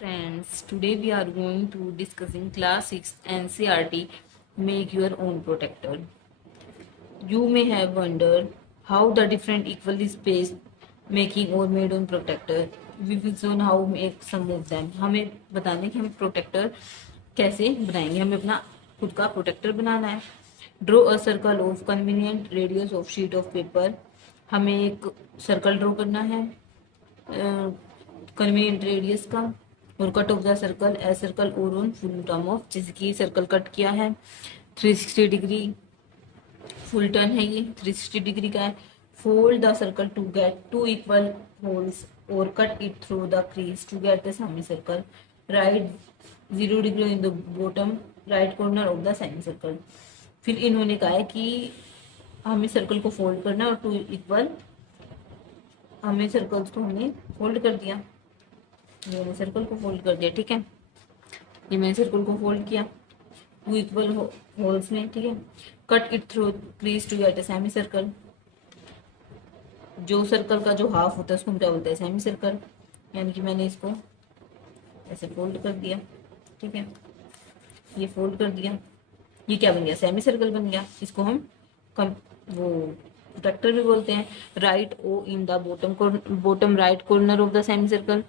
Friends, today we are going to discussing class 6 NCERT Make Your Own Protector. You may have wondered how the different equally spaced making or made on protector. We will soon how make some of them. हमें बताने कि हम protector कैसे बनाएंगे. हमें अपना खुद का प्रोटेक्टर बनाना है. Draw a circle of convenient radius of sheet of paper. हमें एक सर्कल ड्रॉ करना है कन्वीनियंट रेडियस का. और cut off the circle a circle और ऑन फुल टर्म ऑफ, जैसे कि सर्कल कट किया है 360 डिग्री फुल टर्न है, ये 360 डिग्री का है. Fold the circle to get two equal halves और cut it through the crease to get the semi circle. Right 0 degree in the bottom right corner of the semi circle. फिर इन्होंने कहा है कि हमें सर्कल को फोल्ड करना है और टू इक्वल, हमें सर्कल्स को हमने फोल्ड कर दिया. ये मैंने सर्कल को फोल्ड कर दिया. ठीक है, ये मैंने सर्कल को फोल्ड किया टू इक्वल होल्स में. ठीक है, cut it through crease to get a semi circle. जो सर्कल का जो हाफ होता है उसको हम क्या बोलते हैं, सेमी सर्कल. यानी कि मैंने इसको ऐसे फोल्ड कर दिया. ठीक है, ये फोल्ड कर दिया, ये क्या बन गया, सेमी सर्कल बन गया. इसको हम वो प्रोटेक्टर भी बोलते हैं. Write O in the bottom right corner of the semi circle.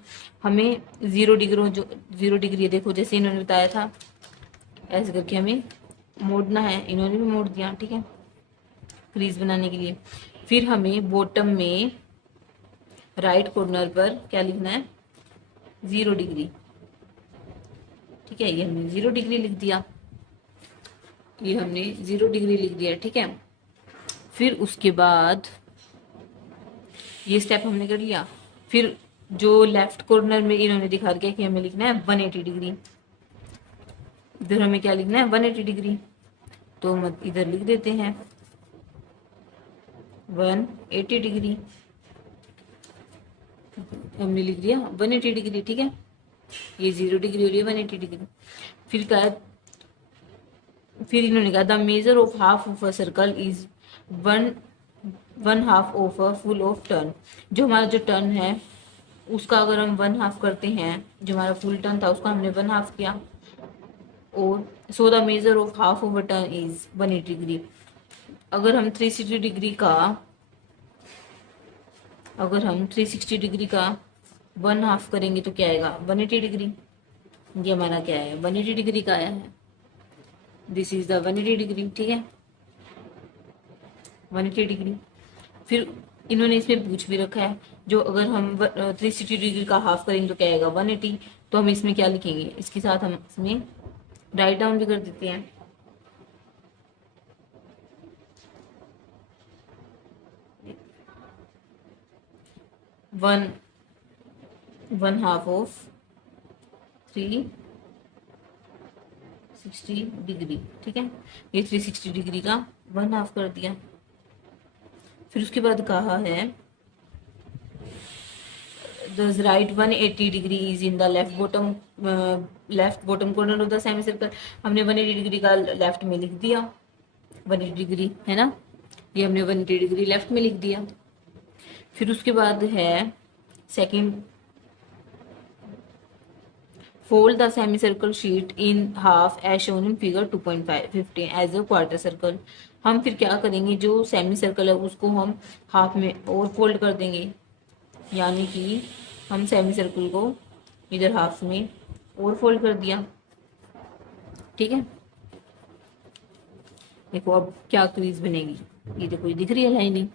हमें 0 डिग्री देखो जैसे इन्होंने बताया था ऐसे करके हमें मोड़ना है. इन्होंने भी मोड़ दिया. ठीक है, क्रीज बनाने के लिए. फिर हमें बॉटम में राइट कॉर्नर पर क्या लिखना है, 0 डिग्री. ठीक है, ये हमने 0 डिग्री लिख दिया. ये हमने 0 डिग्री लिख दिया. ठीक है, फिर उसके बाद ये स्टेप हमने कर लिया. फिर जो लेफ्ट कॉर्नर में इन्होंने दिखा दिया कि हमें लिखना है 180 डिग्री. इधर हमें क्या लिखना है, 180 डिग्री. तो हम इधर लिख देते हैं 180 डिग्री. हमने लिख दिया 180 डिग्री. ठीक है, ये 0 डिग्री और ये 180 डिग्री. फिर क्या है, फिर इन्होंने कहा the measure of half of a circle is one half of a full of turn. जो हमारा जो टर्न है उसका अगर हम 1/2 करते हैं, जो हमारा फुल टर्न था उसका हमने 1/2 किया. और so the measure of half of a turn is 180 degree. अगर हम 360 डिग्री का 1/2 करेंगे तो क्या आएगा, 180 डिग्री. ये हमारा क्या है, 180 डिग्री का आया है. This is the 180 degree. ठीक है, 180 डिग्री. फिर इन्होंने इसमें पूछ भी रखा है जो अगर हम 360 डिग्री का हाफ करेंगे तो क्या आएगा, 180. तो हम इसमें क्या लिखेंगे, इसके साथ हम इसमें राइट डाउन भी कर देते हैं. One half of 360 degree. ठीक है, ये 360 डिग्री का 1/2 कर दिया. फिर उसके बाद कहा है does right 180 degree is in the left bottom corner of the semi circle. हमने 180 डिग्री का लेफ्ट में लिख दिया, 180 डिग्री है ना, ये हमने 180 डिग्री लेफ्ट में लिख दिया. फिर उसके बाद है second, fold the semi circle sheet in half as shown in figure 2.15 as a quarter circle. हम फिर क्या करेंगे, जो सेमी सर्कल है उसको हम हाफ में और फोल्ड कर देंगे. यानी कि हम सेमी सर्कल को इधर हाफ में और फोल्ड कर दिया. ठीक है, देखो अब क्या क्रीज बनेगी, ये देखो ये दिख रही है लाइनिंग.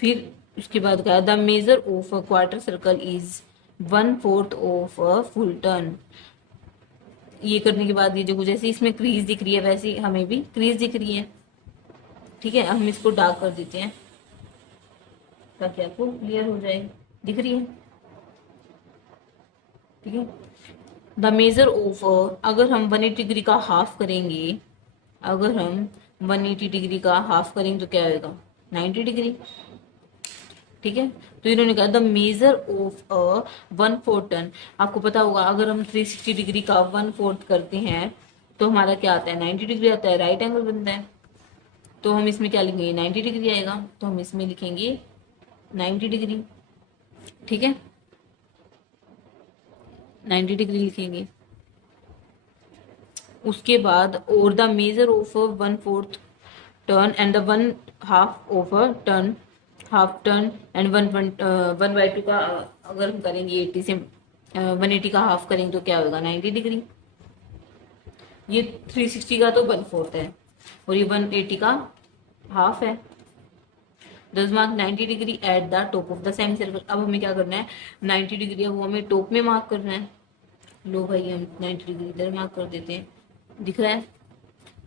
फिर उसके बाद क्या, the measure of a quarter circle is 1/4 of a full turn. ये करने के बाद ये जो जैसे इसमें क्रीज दिख रही है वैसे हमें भी क्रीज दिख रही है. ठीक है, हम इसको डार्क कर देते हैं ताकि आपको क्लियर हो जाए. दिख रही है. ठीक है, द मेजर ऑफ, अगर हम 180 डिग्री का हाफ करेंगे, अगर हम 180 डिग्री का हाफ करेंगे तो क्या आएगा, 90 डिग्री. ठीक है, तो इन्होंने कहा the measure of a 1/4 turn. आपको पता होगा अगर हम 360 डिग्री का 1/4 करते हैं तो हमारा क्या आता है, 90 डिग्री आता है, राइट एंगल बनता है. तो हम इसमें क्या लिखेंगे, 90 डिग्री आएगा. तो हम इसमें लिखेंगे 90 डिग्री. ठीक है, 90 डिग्री लिखेंगे। उसके बाद और the measure of 1/4 turn and the 1/2 of a turn, half turn and 1/2 का अगर हम करेंगे 80 से 180 का हाफ करेंगे तो क्या होगा 90 डिग्री। ये 360 का तो 1/4 है और ये 180 का हाफ है। दस mark 90 degree at the top of the semi circle. अब हमें क्या करना है, 90 डिग्री है वो हमें टॉप में मार्क करना है। लो भाई हम 90 डिग्री इधर मार्क कर देते हैं, दिख रहा है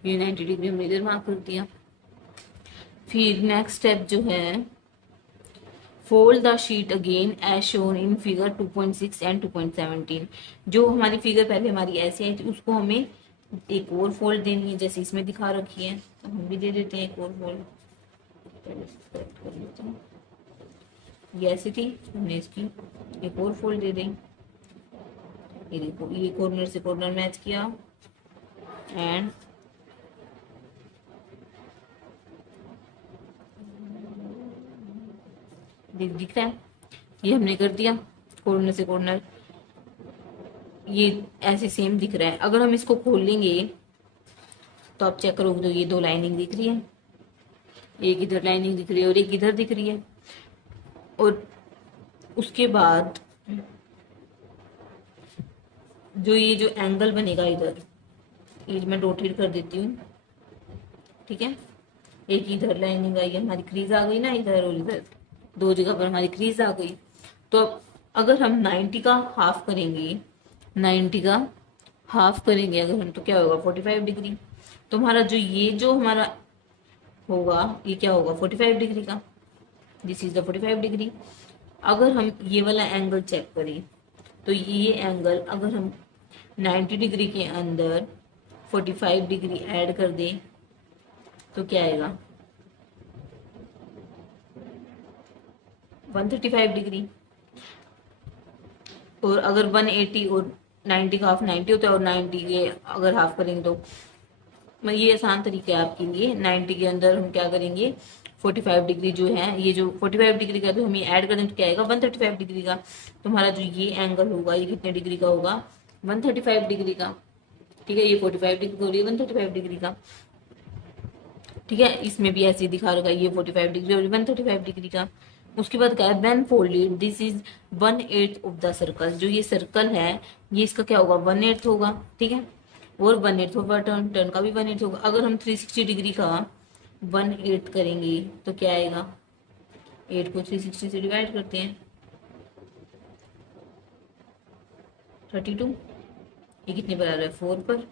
ये 90 डिग्री हमने इधर मार्क कर दिया। फिर नेक्स्ट स्टेप जो है, fold the sheet again as shown in figure 2.6 and 2.17। जो हमारी फिगर पहले हमारी ऐसी आई थी उसको हमें एक और फोल्ड देनी है जैसे इसमें दिखा रखी है, तो हम भी दे देते हैं एक और फोल्ड। कर लेते हैं, ये ऐसी थी हमने इसकी एक और फोल्ड दे दें। ये देखो ये कॉर्नर से कॉर्नर मैच किया एंड दिख रहा है ये हमने कर दिया कॉर्नर से कॉर्नर, ये ऐसे सेम दिख रहा है। अगर हम इसको खोल लेंगे तो आप चेक करोगे तो ये दो लाइनिंग दिख रही है, एक इधर लाइनिंग दिख रही है और एक इधर दिख रही है। और उसके बाद जो ये जो एंगल बनेगा इधर, ये मैं डॉटेड कर देती हूँ, ठीक है। एक इधर लाइनिंग आई, हमारी क्रीज आ गई ना इधर और इधर दो जगह पर हमारी क्रीज आ गई। तो अब अगर हम 90 का हाफ करेंगे, 90 का हाफ करेंगे अगर हम, तो क्या होगा 45 डिग्री। तो हमारा जो हमारा होगा ये क्या होगा 45 डिग्री का, दिस इज द 45 डिग्री। अगर हम ये वाला एंगल चेक करें तो ये एंगल अगर हम 90 डिग्री के अंदर 45 डिग्री ऐड कर दें तो क्या आएगा 135 डिग्री। और अगर 180 और 90 का हाफ 90 होता है और 90 के अगर हाफ करेंगे तो ये आसान तरीका है आपके लिए। 90 के अंदर हम क्या करेंगे 45 डिग्री जो है, ये जो 45 डिग्री का तो हम ये ऐड कर दें तो क्या आएगा 135 डिग्री का। तो हमारा जो ये एंगल होगा ये कितने डिग्री का होगा 135 डिग्री का, ठीक है। ये 45 डिग्री हो रही है 135 डिग्री का, ठीक है। इसमें भी ऐसे दिखा रखा है ये 45 डिग्री और 135 डिग्री का। उसके बाद क्या है when folded this is 1/8 of the circle. जो ये सर्कल है ये इसका क्या होगा 1/8 होगा, ठीक है। और 1/8 होगा टर्न, टर्न का भी 1/8 होगा। अगर हम 360 डिग्री का 1/8 करेंगे तो क्या आएगा, 8 को 360 से डिवाइड करते हैं 32, ये कितने पर आ रहा है 4 पर,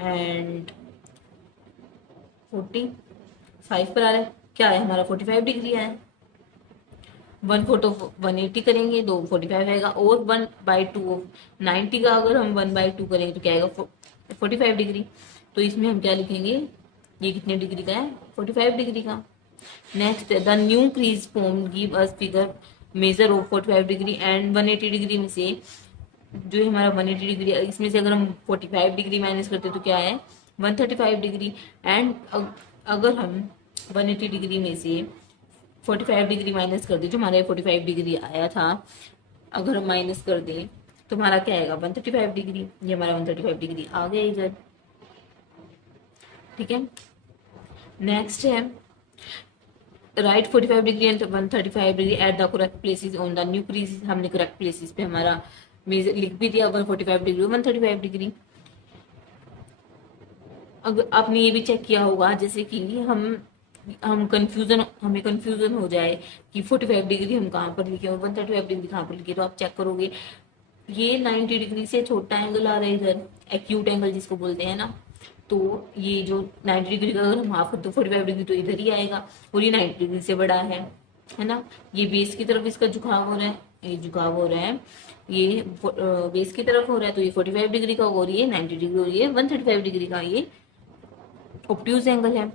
एंड 45 पर आ रहा है। क्या है हमारा 45 डिग्री है। 1/4 ऑफ 180 करेंगे तो 45 आएगा। और 1/2 ऑफ 90 का अगर हम 1/2 करेंगे तो क्या आएगा 45 डिग्री। तो इसमें हम क्या लिखेंगे ये कितने डिग्री का है 45 डिग्री का। Next the new crease form give us figure measure of 45 degree and 180 degree में से जो हमारा 180 डिग्री इसमें से अगर हम 45 डिग्री माइनस करते तो क्या है 135 डिग्री। एंड अगर हम 180 डिग्री में से 45 डिग्री माइनस कर दे, जो हमारा 45 डिग्री आया था अगर हम माइनस कर दें तो हमारा क्या आएगा 135 डिग्री। ये हमारा 135 डिग्री आ गया इधर, ठीक है। नेक्स्ट है right 45 degree and 135 degree at the correct places on the new crease. हमने करेक्ट प्लेसेस पे हमारा मेजर लिख भी दिया 145 डिग्री 135 डिग्री। अगर आपने ये भी चेक किया होगा जैसे कि हमें कंफ्यूजन हो जाए कि 45 डिग्री हम कहाँ पर लिखे और 135 डिग्री कहाँ पर लिखे, तो आप चेक करोगे ये 90 डिग्री से छोटा एंगल आ रहा है इधर, एक्यूट एंगल जिसको बोलते हैं ना। तो ये जो 90 डिग्री का अगर हम हाफ करते 45 डिग्री तो इधर ही आएगा, और ये 90 डिग्री से बड़ा है ना। ये बेस की तरफ इसका झुकाव हो रहा है, ये झुकाव हो रहा है, ये बेस की तरफ हो रहा है, तो ये 45 डिग्री का होगा और ये 90 डिग्री और ये 135 डिग्री का ये ऑब्ट्यूज एंगल है।